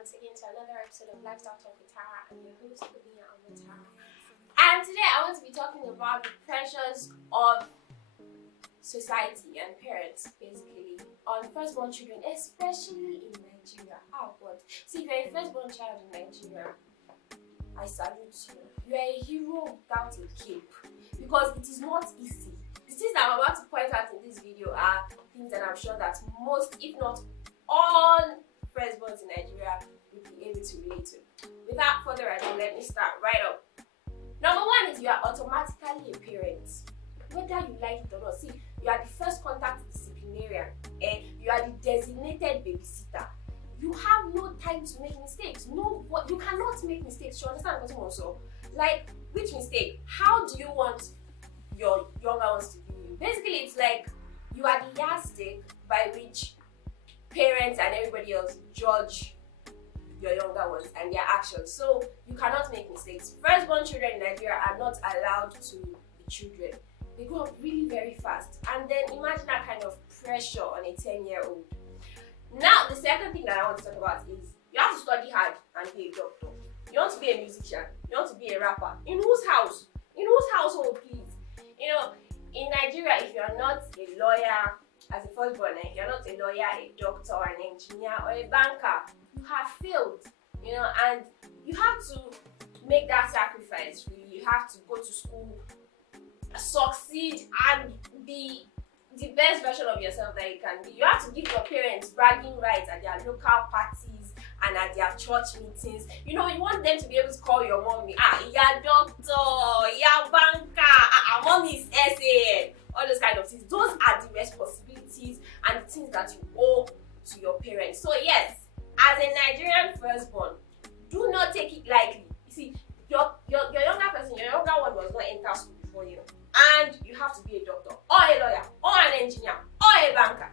once again to another episode of Lifestyle Talk with Tara. I'm your host, Obia Tara. And today I want to be talking about the pressures of society and parents, basically, on firstborn children, especially in Nigeria. Oh God. See, if you're a firstborn child in Nigeria, I salute you. You are a hero without a cape, because it is not easy. The things that I'm about to point out in this video are things that I'm sure that most, if not all, firstborns in Nigeria will be able to relate to. Without further ado, let me start right up. Number one is you are automatically a parent, whether you like it or not. See, you are the first contact disciplinarian, and you are the designated babysitter. You have no time to make mistakes. No, you cannot make mistakes. You understand what I'm also? Like, which mistake? How do you want your younger ones to view you? Basically, it's like you are the yardstick by which parents and everybody else judge your younger ones and their actions. So you cannot make mistakes. Firstborn children in Nigeria are not allowed to be children. They grow up really very fast. And then imagine that kind of pressure on a 10-year-old. Now, the second thing that I want to talk about is you have to study hard and be a doctor. You want to be a musician. You want to be a rapper. In whose house? In whose household, please? You know, in Nigeria, if you're not a lawyer, as a firstborn, if you're not a lawyer, a doctor, an engineer, or a banker, you have failed. You know, and you have to make that sacrifice. Really, you have to go to school, succeed, and be the best version of yourself that you can be. You have to give your parents bragging rights at their local parties and at their church meetings. You know, you want them to be able to call your mommy, yeah, doctor, yeah, banker, mommy is SAN, all those kind of things. Those are the responsibilities and the things that you owe to your parents. So yes, as a Nigerian firstborn, do not take it lightly. You see, your younger person, your younger one does not enter school before you. And you have to be a doctor, or a lawyer, or an engineer, or a banker.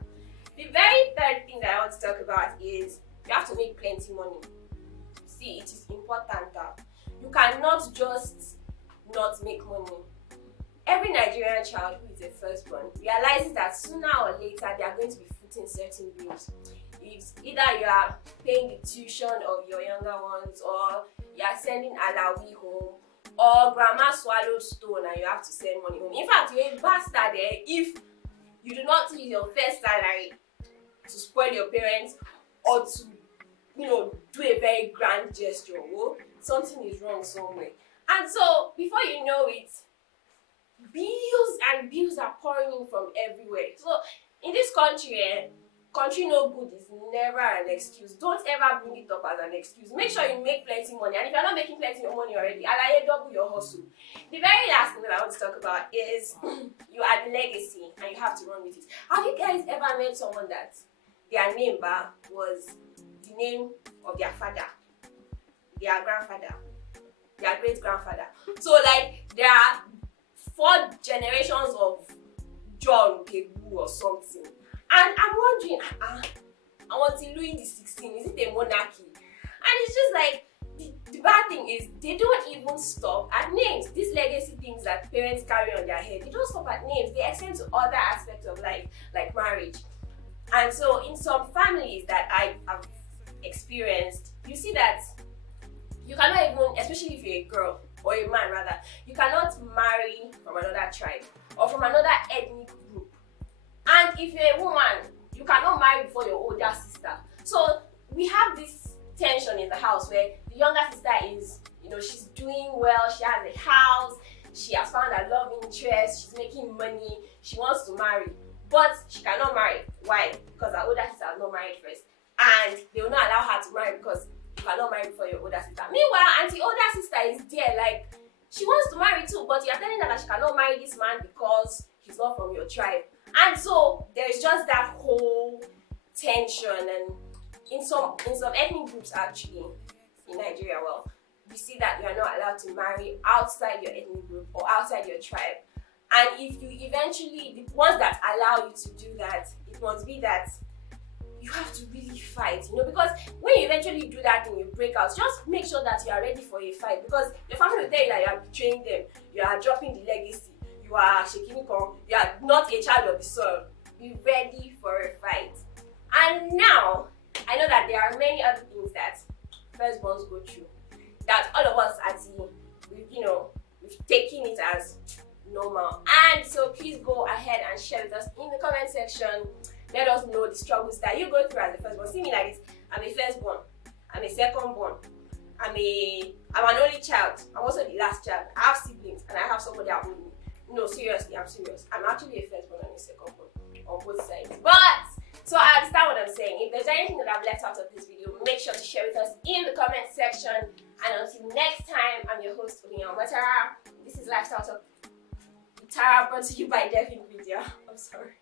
The very third thing that I want to talk about is you have to make plenty money. See, it is important that you cannot just not make money. Every Nigerian child who is a firstborn realizes that sooner or later they are going to be footing certain bills. Either you are paying the tuition of your younger ones, or you are sending alawi home, or grandma swallowed stone and you have to send money home. In fact, you're a bastard if you do not use your first salary to spoil your parents or to, do a very grand gesture. Well, something is wrong somewhere. And so, before you know it, bills and bills are pouring in from everywhere. So, in this country, country no good is never an excuse. Don't ever bring it up as an excuse. Make sure you make plenty money. And if you're not making plenty of money already, double your hustle. The very last thing that I want to talk about is you are the legacy and you have to run with it. Have you guys ever met someone that their name was the name of their father, their grandfather, their great-grandfather? So like there are 4 generations of John Kebu or something. And I'm wondering, I want to Louis XVI, is it a monarchy? And it's just like, the bad thing is, they don't even stop at names. These legacy things that parents carry on their head, they don't stop at names. They extend to other aspects of life, like marriage. And so in some families that I have experienced, you see that you cannot even, especially if you're a girl, or a man rather, you cannot marry from another tribe, or from another ethnic group. And if you're a woman, you cannot marry before your older sister. So we have this tension in the house where the younger sister is, she's doing well, she has a house, she has found a love interest, she's making money, she wants to marry. But she cannot marry. Why? Because her older sister has not married first. And they will not allow her to marry because you cannot marry before your older sister. Meanwhile, auntie older sister is there, like, she wants to marry too, but you're telling her that she cannot marry this man because he's not from your tribe. And so there's just that whole tension, and in some ethnic groups actually in Nigeria, you see that you are not allowed to marry outside your ethnic group or outside your tribe. And if you eventually, the ones that allow you to do that, it must be that you have to really fight, because when you eventually do that and you break out, just make sure that you are ready for a fight, because your family will tell you that you are betraying them, you are dropping the legacy, you are shaking, you are not a child of the soil. Be ready for a fight. And now, I know that there are many other things that firstborns go through. That all of us we've taken it as normal. And so please go ahead and share with us in the comment section. Let us know the struggles that you go through as a firstborn. See me like this. I'm a firstborn. I'm a secondborn. I'm an only child. I'm also the last child. I have siblings and I have somebody out with me. No, seriously, I'm serious. I'm actually a firstborn and a secondborn on both sides. But so I understand what I'm saying. If there's anything that I've left out of this video, make sure to share with us in the comment section. And until next time, I'm your host, Onyinye Matara. This is Lifestyle Talk with Tara, brought to you by Devin Media. I'm sorry.